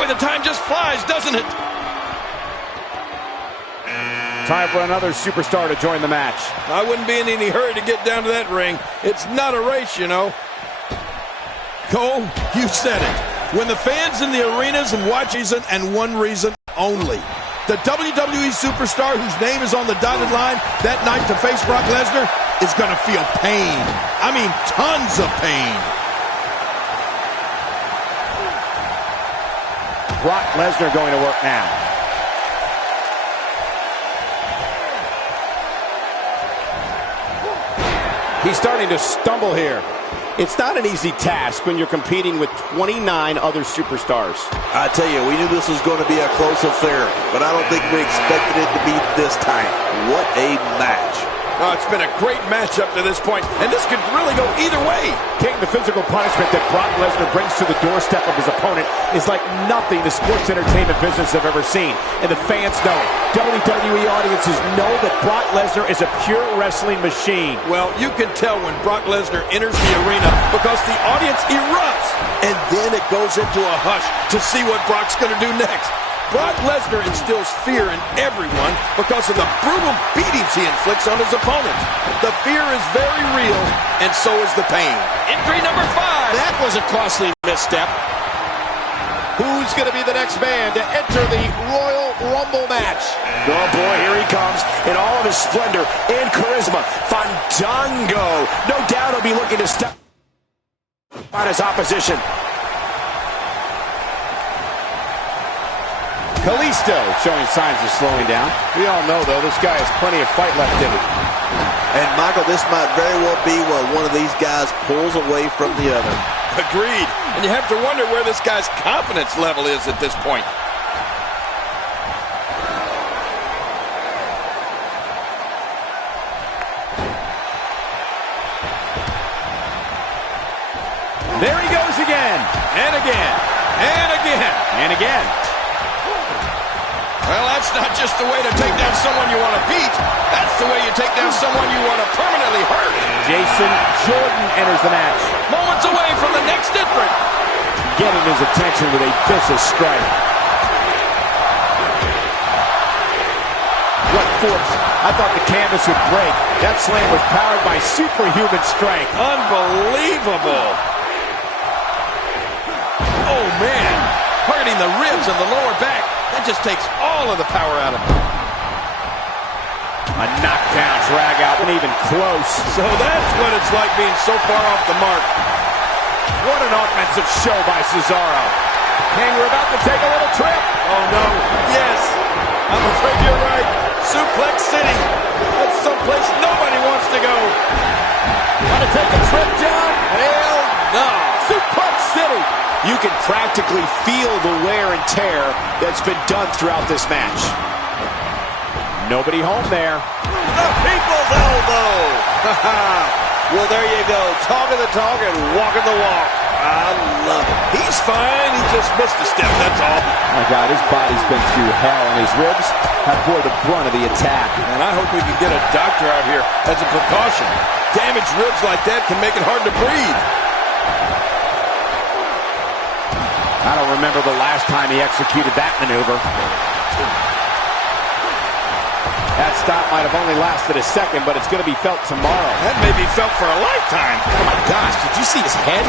Boy, the time just flies, doesn't it? Time for another superstar to join the match. I wouldn't be in any hurry to get down to that ring. It's not a race, you know. Cole, you said it. When the fans in the arenas and watch reason and one reason only. The WWE superstar whose name is on the dotted line that night to face Brock Lesnar is going to feel pain. I mean, tons of pain. Brock Lesnar going to work now. He's starting to stumble here. It's not an easy task when you're competing with 29 other superstars. I tell you, we knew this was going to be a close affair, but I don't think we expected it to be this tight. What a match. Oh, it's been a great match up to this point, and this could really go either way. Taking the physical punishment that Brock Lesnar brings to the doorstep of his opponent is like nothing the sports entertainment business have ever seen. And the fans know it. WWE audiences know that Brock Lesnar is a pure wrestling machine. Well, you can tell when Brock Lesnar enters the arena because the audience erupts. And then it goes into a hush to see what Brock's going to do next. Brock Lesnar instills fear in everyone because of the brutal beatings he inflicts on his opponent. The fear is very real, and so is the pain. Entry number 5. That was a costly misstep. Who's going to be the next man to enter the Royal Rumble match? Oh boy, here he comes in all of his splendor and charisma. Fandango. No doubt he'll be looking to step on his opposition. Kalisto showing signs of slowing down. We all know, though, this guy has plenty of fight left in him. And, Michael, this might very well be where one of these guys pulls away from the other. Agreed. And you have to wonder where this guy's confidence level is at this point. There he goes again. And again. And again. And again. Well, that's not just the way to take down someone you want to beat. That's the way you take down someone you want to permanently hurt. Jason Jordan enters the match. Moments away from the next entrant. Getting his attention with a vicious strike. What force. I thought the canvas would break. That slam was powered by superhuman strength. Unbelievable. Oh, man. Hurting the ribs and the lower back. That just takes all of the power out of him. A knockdown, drag out, and even close. So that's what it's like being so far off the mark. What an offensive show by Cesaro. And we're about to take a little trip. Oh, no. Yes. I'm afraid you're right. Suplex City. That's someplace nobody wants to go. Want to take a trip, John? Hell no. Suplex City. You can practically feel the wear and tear that's been done throughout this match. Nobody home there. The people's elbow. Well, there you go. Talking the talk and walking the walk. I love it. He's fine. He just missed a step, that's all. My God, his body's been through hell, and his ribs have bore the brunt of the attack. And I hope we can get a doctor out here as a precaution. Damaged ribs like that can make it hard to breathe. I don't remember the last time he executed that maneuver. That stop might have only lasted a second, but it's going to be felt tomorrow. That may be felt for a lifetime. Oh my gosh, did you see his head?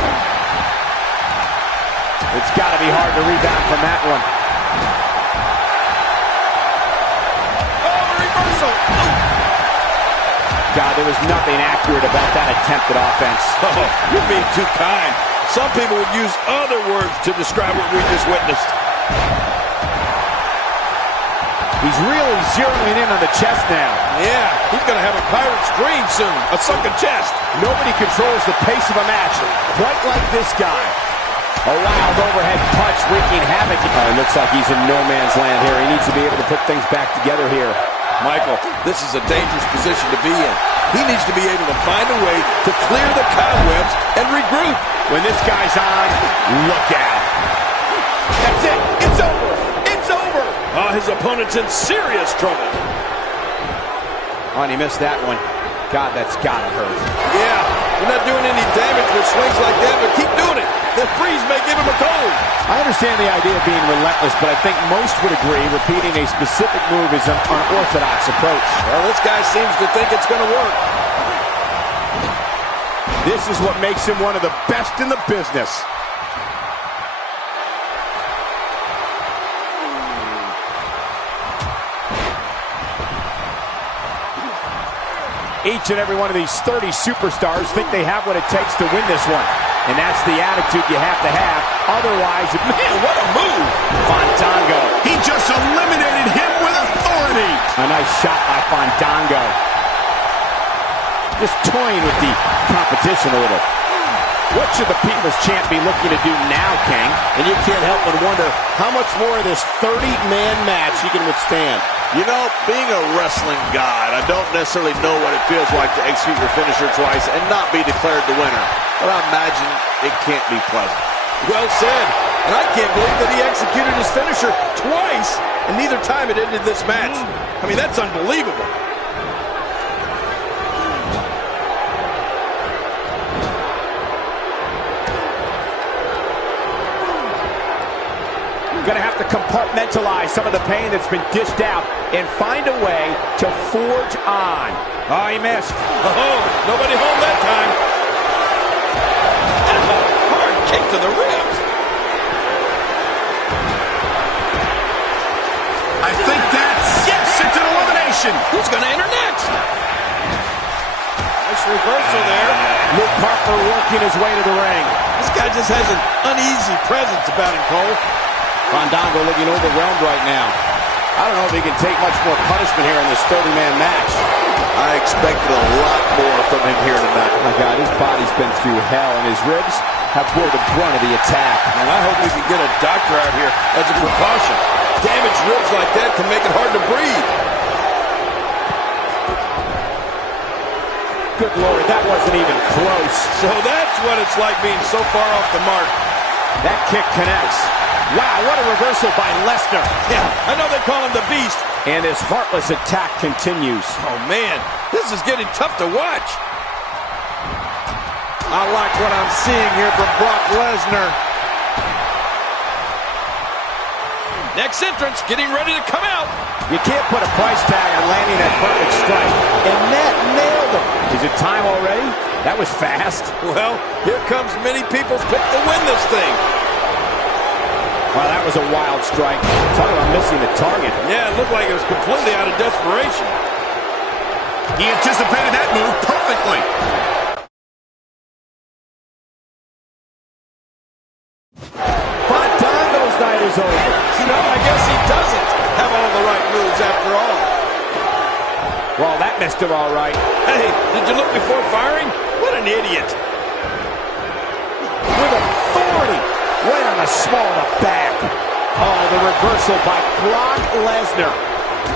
It's got to be hard to rebound from that one. Oh, reversal. Oh. God, there was nothing accurate about that attempted offense. Oh, you're being too kind. Some people would use other words to describe what we just witnessed. He's really zeroing in on the chest now. Yeah, he's going to have a pirate's dream soon. A sunken chest. Nobody controls the pace of a match quite like this guy. A wild overhead punch wreaking havoc. It looks like he's in no man's land here. He needs to be able to put things back together here. Michael, this is a dangerous position to be in. He needs to be able to find a way to clear the cobwebs and regroup. When this guy's on, look out. That's it. It's over. It's over. Oh, his opponent's in serious trouble. Oh, and he missed that one. God, that's gotta hurt. Yeah, you're not doing any damage with swings like that, but keep doing it. doing it. The freeze may give him a cold. I understand the idea of being relentless, but I think most would agree repeating a specific move is an unorthodox approach. Well, this guy seems to think it's going to work. This is what makes him one of the best in the business. Each and every one of these 30 superstars think they have what it takes to win this one. And that's the attitude you have to have. Otherwise, man, what a move. Fandango. He just eliminated him with authority. A nice shot by Fandango. Just toying with the competition a little. What should the People's Champ be looking to do now, King? And you can't help but wonder how much more of this 30-man match he can withstand. You know, being a wrestling god, I don't necessarily know what it feels like to execute your finisher twice and not be declared the winner. But I imagine it can't be pleasant. Well said. And I can't believe that he executed his finisher twice, and neither time it ended this match. I mean, that's unbelievable. Going to have to compartmentalize some of the pain that's been dished out and find a way to forge on. Oh, he missed. Oh, nobody home that time. And a hard kick to the ribs. I think that's, yes, it's an elimination. Who's going to enter next? Nice reversal there. Luke Harper working his way to the ring. This guy just has an uneasy presence about him, Cole. Fandango looking overwhelmed right now. I don't know if he can take much more punishment here in this 30-man match. I expected a lot more from him here tonight. Oh my God, his body's been through hell, and his ribs have bore the brunt of the attack. And I hope we can get a doctor out here as a precaution. Damaged ribs like that can make it hard to breathe. Good Lord, that wasn't even close. So that's what it's like being so far off the mark. That kick connects. Wow, what a reversal by Lesnar. Yeah, I know they call him the Beast. And his heartless attack continues. Oh, man, this is getting tough to watch. I like what I'm seeing here from Brock Lesnar. Next entrance, getting ready to come out. You can't put a price tag on landing that perfect strike. And that nailed him. Is it time already? That was fast. Well, here comes many people's pick to win this thing. Wow, that was a wild strike. Talk about missing the target. Yeah, it looked like it was completely out of desperation. He anticipated that move perfectly. Fandango's night is over. You know, I guess he doesn't have all the right moves after all. Well, that missed him all right. Hey, did you look before firing? What an idiot. With authority. Right on the small of the back. Oh, the reversal by Brock Lesnar.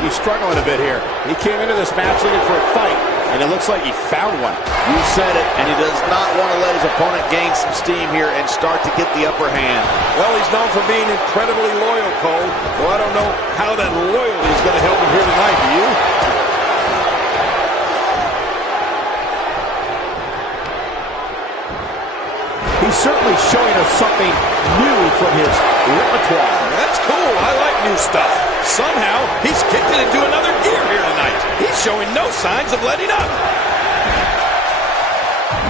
He's struggling a bit here. He came into this match looking for a fight, and it looks like he found one. You said it, and he does not want to let his opponent gain some steam here and start to get the upper hand. Well, he's known for being incredibly loyal, Cole. Well, I don't know how that loyalty is going to help him here tonight, do you? He's certainly showing us something new from his repertoire. That's cool. I like new stuff. Somehow, he's kicked it into another gear here tonight. He's showing no signs of letting up.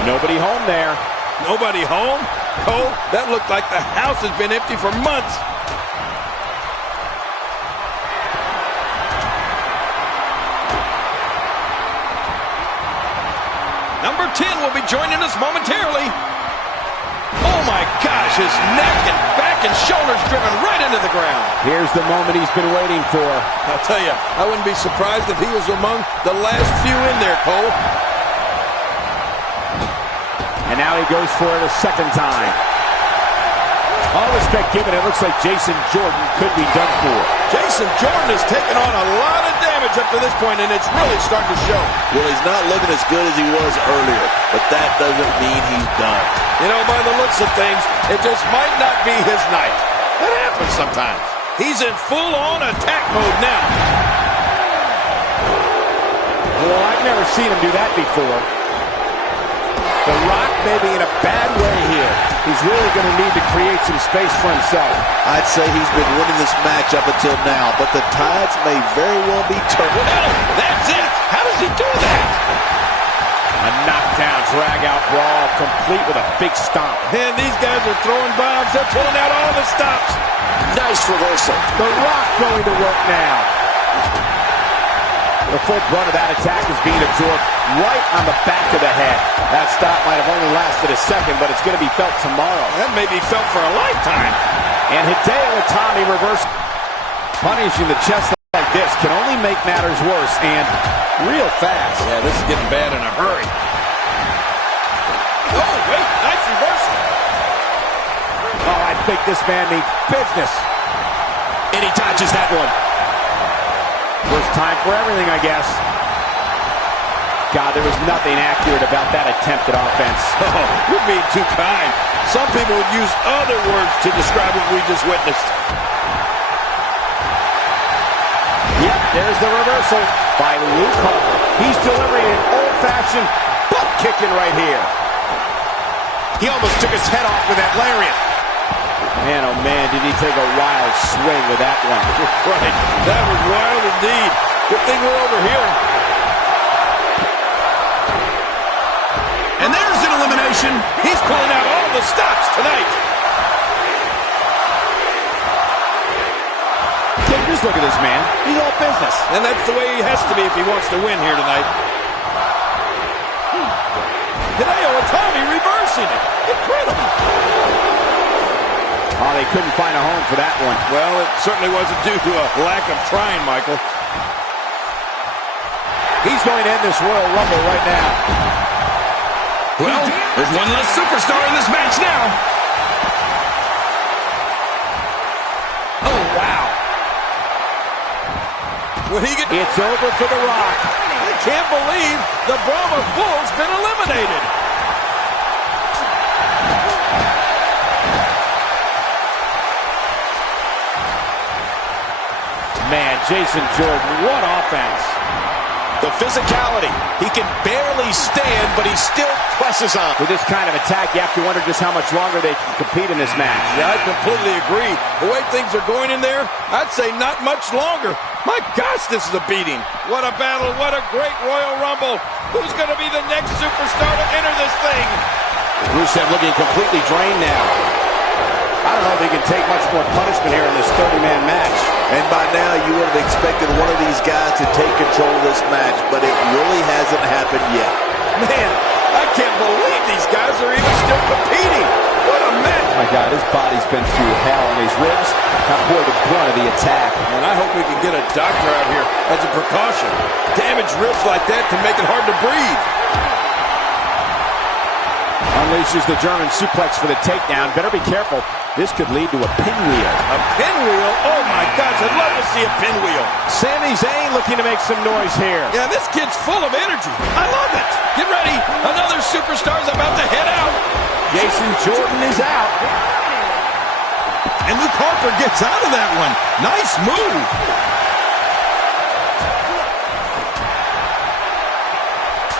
Nobody home there. Nobody home? Cole, that looked like the house has been empty for months. Number 10 will be joining us momentarily. Oh my gosh, his neck and back and shoulders driven right into the ground. Here's the moment he's been waiting for. I'll tell you, I wouldn't be surprised if he was among the last few in there, Cole. And now he goes for it a second time. All respect given, it looks like Jason Jordan could be done for. Jason Jordan has taken on a lot of damage up to this point, and it's really starting to show. Well, he's not looking as good as he was earlier, but that doesn't mean he's done. You know, by the looks of things, it just might not be his night. That happens sometimes. He's in full-on attack mode now. Well, I've never seen him do that before. The Rock may be in a bad way here. He's really going to need to create some space for himself. I'd say he's been winning this match up until now, but the tides may very well be turning. Well, that's it. How does he do that? A knockdown, drag-out brawl, complete with a big stomp. And these guys are throwing bombs. They're pulling out all the stops. Nice reversal. The Rock going to work now. The full brunt of that attack is being absorbed right on the back of the head. That stop might have only lasted a second, but it's going to be felt tomorrow. That may be felt for a lifetime. And Hideo Itami reversed. Punishing the chest like this can only make matters worse, and real fast. Yeah, this is getting bad in a hurry. Oh, wait, nice reversal. Oh, I think this man means business. And he dodges that one. First time for everything, I guess. God, there was nothing accurate about that attempted offense. Oh, you're being too kind. Some people would use other words to describe what we just witnessed. Yep, there's the reversal by Luke Harper. He's delivering an old-fashioned butt kicking right here. He almost took his head off with that lariat. Man, oh man, did he take a wild swing with that one. Right, that was wild indeed. Good thing we're over here. And there's an elimination. He's pulling out all the stops tonight. Just look at this man. He's all business. And that's the way he has to be if he wants to win here tonight. Hideo Itami reversing it. Incredible. Oh, they couldn't find a home for that one. Well, it certainly wasn't due to a lack of trying, Michael. He's going to end this Royal Rumble right now. Well, there's one less superstar in this match now. Oh, wow. It's over for The Rock. I can't believe the Brahma Bull's been eliminated. Man, Jason Jordan, what offense. The physicality. He can barely stand, but he still presses on. With this kind of attack, you have to wonder just how much longer they can compete in this match. Yeah, I completely agree. The way things are going in there, I'd say not much longer. My gosh, this is a beating. What a battle. What a great Royal Rumble. Who's going to be the next superstar to enter this thing? Rusev looking completely drained now. I don't know if he can take much more punishment here in this 30-man match. And by now, you would have expected one of these guys to take control of this match, but it really hasn't happened yet. Man, I can't believe these guys are even still competing. What a match. My God, his body's been through hell, and his ribs have bore the brunt of the attack. And I hope we can get a doctor out here as a precaution. Damaged ribs like that can make it hard to breathe. Unleashes the German suplex for the takedown. Better be careful. This could lead to a pinwheel. A pinwheel? Oh my gosh, I'd love to see a pinwheel. Sami Zayn looking to make some noise here. Yeah, this kid's full of energy. I love it. Get ready. Another superstar's about to head out. Jason Jordan is out. And Luke Harper gets out of that one. Nice move.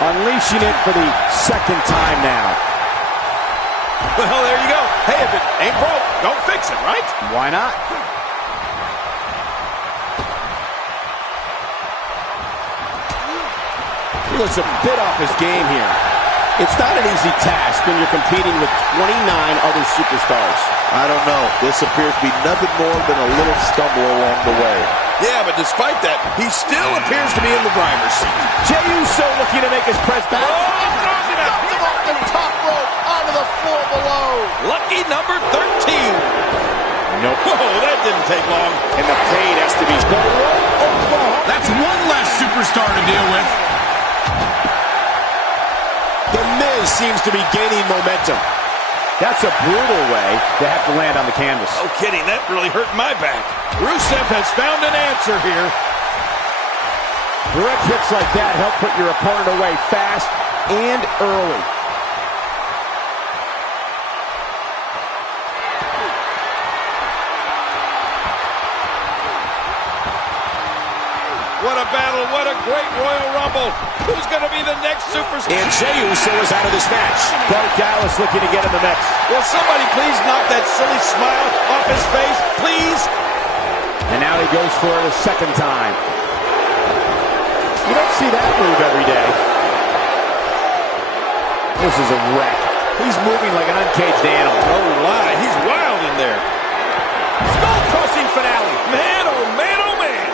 Unleashing it for the second time now. Well, there you go. Hey, if it ain't broke, don't fix it, right? Why not? He looks a bit off his game here. It's not an easy task when you're competing with 29 other superstars. I don't know. This appears to be nothing more than a little stumble along the way. Yeah, but despite that, he still appears to be in the driver's seat. Jey Uso looking to make his presence back. Off the top rope, onto the floor below. Lucky number 13. Nope. Oh, that didn't take long. And the pain has to be... That's one less superstar to deal with. The Miz seems to be gaining momentum. That's a brutal way to have to land on the canvas. No kidding, that really hurt my back. Rusev has found an answer here. Direct hits like that help put your opponent away fast and early. What a battle, what a great Royal Rumble. Who's going to be the next superstar? And Jey Uso is out of this match. Bo Dallas looking to get in the mix. Will somebody please knock that silly smile off his face, please? And now he goes for it a second time. You don't see that move every day. This is a wreck. He's moving like an uncaged animal. Oh, my. He's wild in there. Skull-crushing finale. Man, oh, man, oh, man.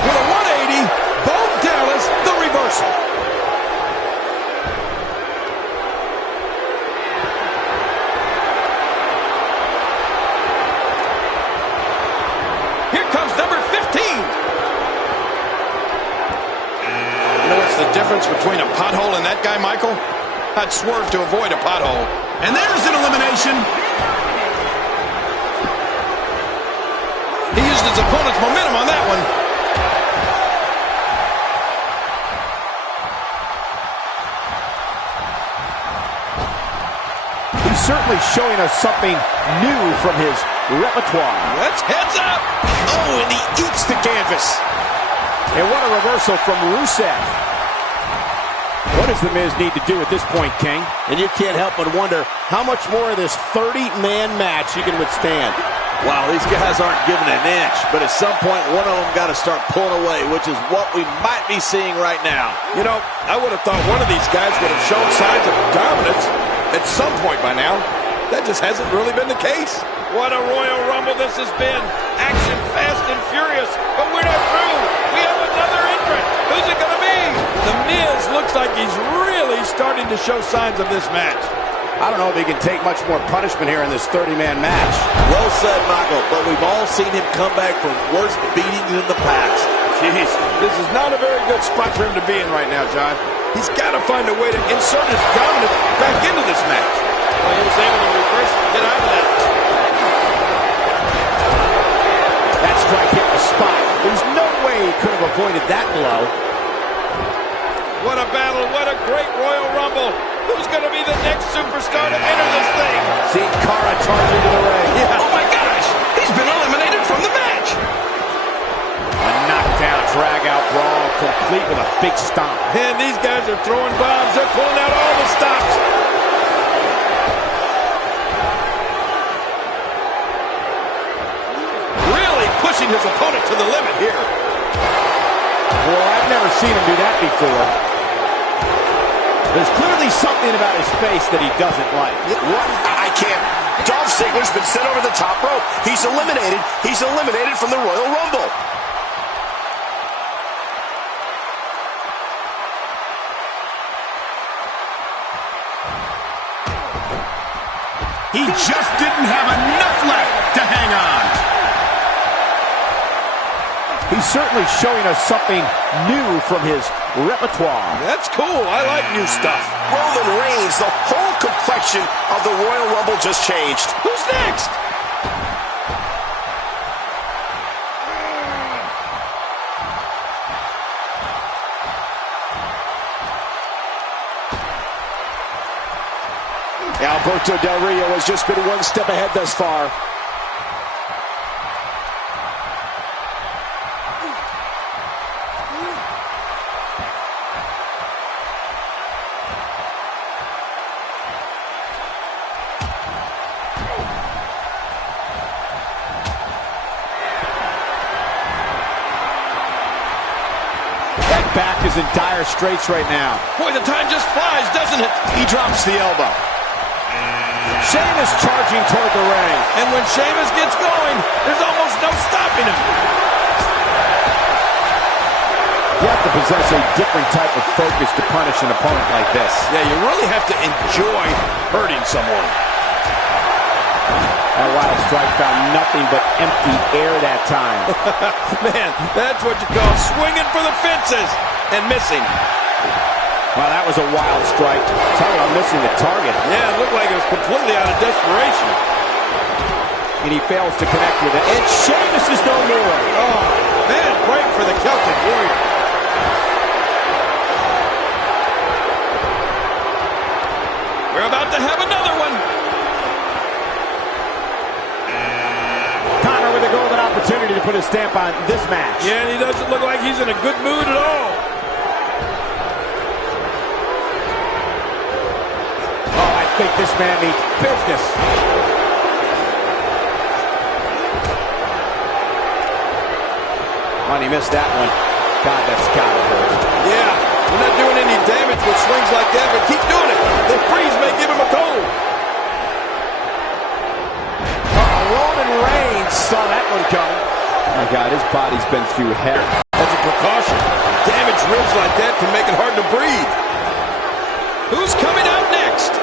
With a 180, Bo Dallas, the reversal. Here comes number 15. You know what's the difference between a pothole and that guy, Michael? I'd swerve to avoid a pothole. And there's an elimination. He used his opponent's momentum on that one. He's certainly showing us something new from his repertoire. That's heads up. Oh, and he eats the canvas. And what a reversal from Rusev. What does The Miz need to do at this point, King? And you can't help but wonder how much more of this 30-man match he can withstand. Wow, these guys aren't giving an inch, but at some point, one of them got to start pulling away, which is what we might be seeing right now. You know, I would have thought one of these guys would have shown signs of dominance at some point by now. That just hasn't really been the case. What a Royal Rumble this has been. Action fast and furious, but we're not through. We have another entrant. Who's it going to be? The Miz looks like he's really starting to show signs of this match. I don't know if he can take much more punishment here in this 30-man match. Well said, Michael, but we've all seen him come back from worse beatings in the past. Jeez, this is not a very good spot for him to be in right now, John. He's got to find a way to insert his dominance back into this match. Well, he was able to reverse and get out of that. That strike hit the spot. There's no way he could have avoided that blow. What a battle, what a great Royal Rumble. Who's going to be the next superstar to enter this thing? Sin Cara charging into the ring. Yeah. Oh my gosh, he's been eliminated from the match. A knockdown, drag-out brawl, complete with a big stomp. And these guys are throwing bombs. They're pulling out all the stops. Really pushing his opponent to the limit here. Well, I've never seen him do that before. There's clearly something about his face that he doesn't like. What? I can't. Dolph Ziggler's been sent over the top rope. He's eliminated. He's eliminated from the Royal Rumble. He just didn't have enough left to hang on. He's certainly showing us something new from his repertoire. That's cool. I like new stuff. Roman Reigns, the whole complexion of the Royal Rumble just changed. Who's next? Alberto Del Rio has just been one step ahead thus far. Back is in dire straits right now. Boy, the time just flies, doesn't it? He drops the elbow. Sheamus charging toward the ring. And when Sheamus gets going, there's almost no stopping him. You have to possess a different type of focus to punish an opponent like this. Yeah, you really have to enjoy hurting someone. That wild strike found nothing but empty air that time. Man, that's what you call swinging for the fences and missing. Wow, that was a wild strike. Talking about missing the target. Yeah, it looked like it was completely out of desperation. And he fails to connect with it. And Sheamus is no more. Oh, man, break for the Celtic Warrior. We're about to have another one. put a stamp on this match. Yeah, and he doesn't look like he's in a good mood at all. Oh, I think this man needs business. Oh, and he missed that one. God, that's gotta hurt. Yeah, we're not doing any damage with swings like that, but keep doing it. The freeze may give him a cold. Roman Reigns saw that one coming. Oh my God, his body's been through hell. As a precaution, damaged ribs like that can make it hard to breathe. Who's coming out next?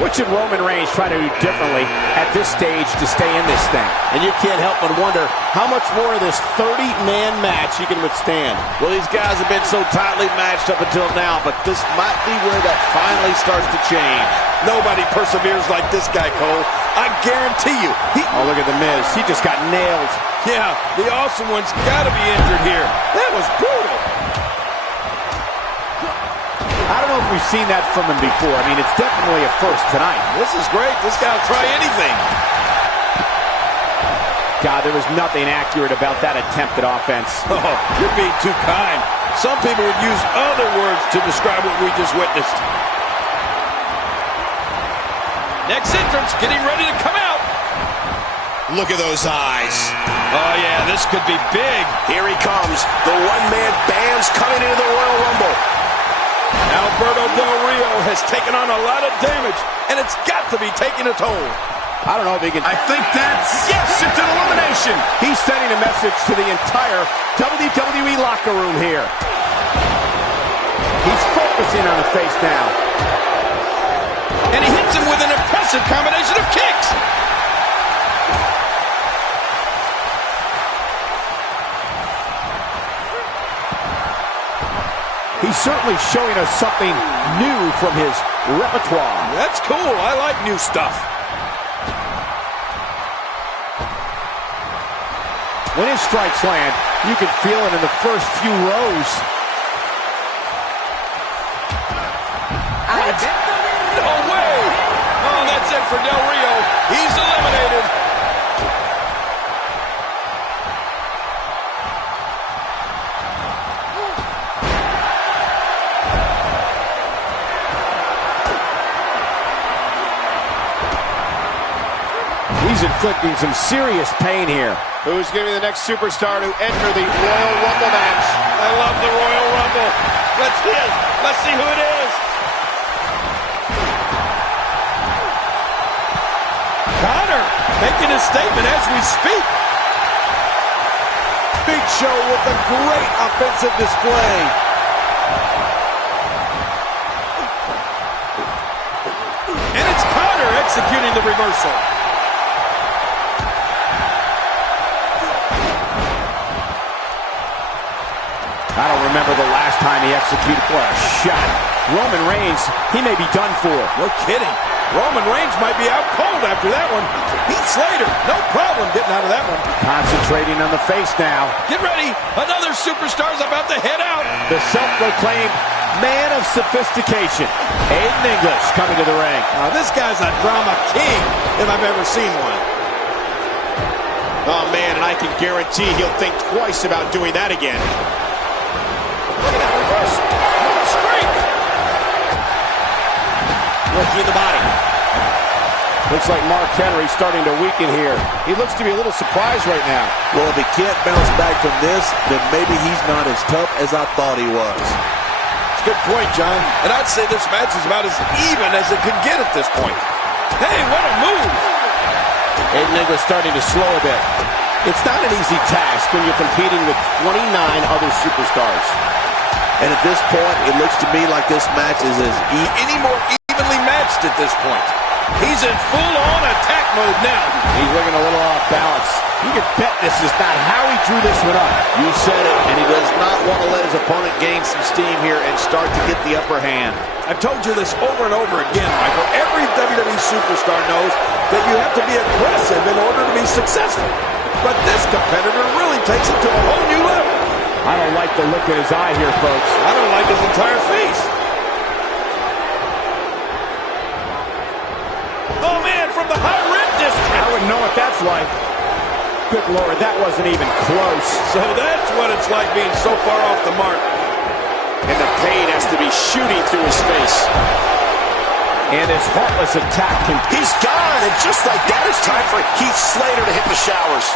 What should Roman Reigns try to do differently at this stage to stay in this thing? And you can't help but wonder how much more of this 30-man match he can withstand. Well, these guys have been so tightly matched up until now, but this might be where that finally starts to change. Nobody perseveres like this guy, Cole. I guarantee you. Oh, look at The Miz. He just got nailed. Yeah, the awesome one's got to be injured here. That was brutal. I don't know if we've seen that from him before. I mean, it's definitely a first tonight. This is great. This guy will try anything. God, there was nothing accurate about that attempted offense. Oh, you're being too kind. Some people would use other words to describe what we just witnessed. Next entrance getting ready to come out. Look at those eyes. Oh, yeah, this could be big. Here he comes. The one-man band's coming into the Royal Rumble. Alberto Del Rio has taken on a lot of damage, and it's got to be taking a toll. I don't know if he can... I think that's... Yes, it's an elimination. He's sending a message to the entire WWE locker room here. He's focusing on the face now. And he hits him with an impressive combination of kicks. He's certainly showing us something new from his repertoire. That's cool. I like new stuff. When his strikes land, you can feel it in the first few rows. What? No way. Oh, that's it for Del Rio. He's eliminated. He's inflicting some serious pain here. Who's going to be the next superstar to enter the Royal Rumble match? I love the Royal Rumble. Let's see who it is. Connor making a statement as we speak. Big Show with a great offensive display. And it's Connor executing the reversal. I don't remember the last time he executed. What a shot. Roman Reigns, he may be done for. No kidding. Roman Reigns might be out cold after that one. Heath Slater, no problem getting out of that one. Concentrating on the face now. Get ready. Another superstar's about to head out. The self-proclaimed man of sophistication, Aiden English, coming to the ring. This guy's a drama king if I've ever seen one. Oh, man, and I can guarantee he'll think twice about doing that again. Look at that reverse. What a streak. Working the body. Looks like Mark Henry's starting to weaken here. He looks to be a little surprised right now. Well, if he can't bounce back from this, then maybe he's not as tough as I thought he was. It's a good point, John. And I'd say this match is about as even as it could get at this point. Hey, what a move. Aiden English starting to slow a bit. It's not an easy task when you're competing with 29 other superstars. And at this point, it looks to me like this match is Any more evenly matched at this point. He's in full-on attack mode now. He's looking a little off balance. You can bet this is not how he drew this one up. You said it, and he does not want to let his opponent gain some steam here and start to get the upper hand. I've told you this over and over again, Michael. Every WWE superstar knows that you have to be aggressive in order to be successful. But this competitor really takes it to a whole new level. I don't like the look in his eye here, folks. I don't like his entire face. Oh, man, from the high rib district. I wouldn't know what that's like. Good Lord, that wasn't even close. So that's what it's like being so far off the mark. And the pain has to be shooting through his face. And his heartless attack can... He's gone, and just like that, it's time for Heath Slater to hit the showers.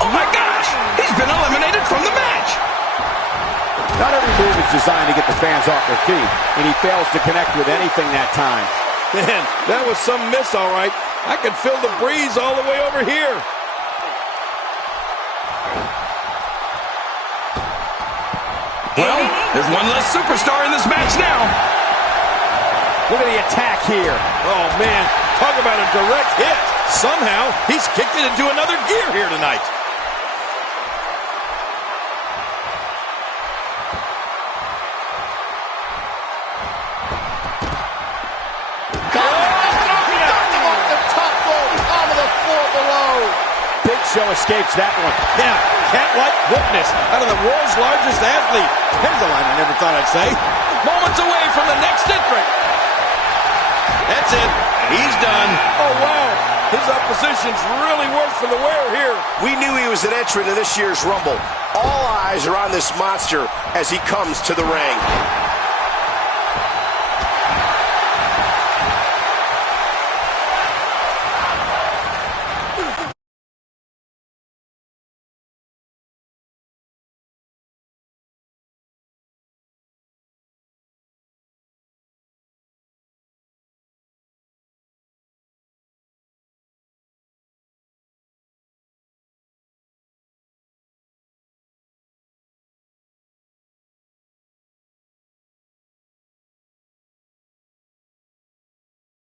Oh my gosh! He's been eliminated from the match! Not every move is designed to get the fans off their feet, and he fails to connect with anything that time. Man, that was some miss, all right. I could feel the breeze all the way over here. Well, there's one less superstar in this match now. Look at the attack here. Oh, man, talk about a direct hit. Somehow, he's kicked it into another gear here tonight. Big Show escapes that one. Yeah, cat-like quickness out of the world's largest athlete. There's a line I never thought I'd say. Moments away from the next entrant. That's it. He's done. Oh, wow. His opposition's really worse for the wear here. We knew he was an entrant in this year's Rumble. All eyes are on this monster as he comes to the ring.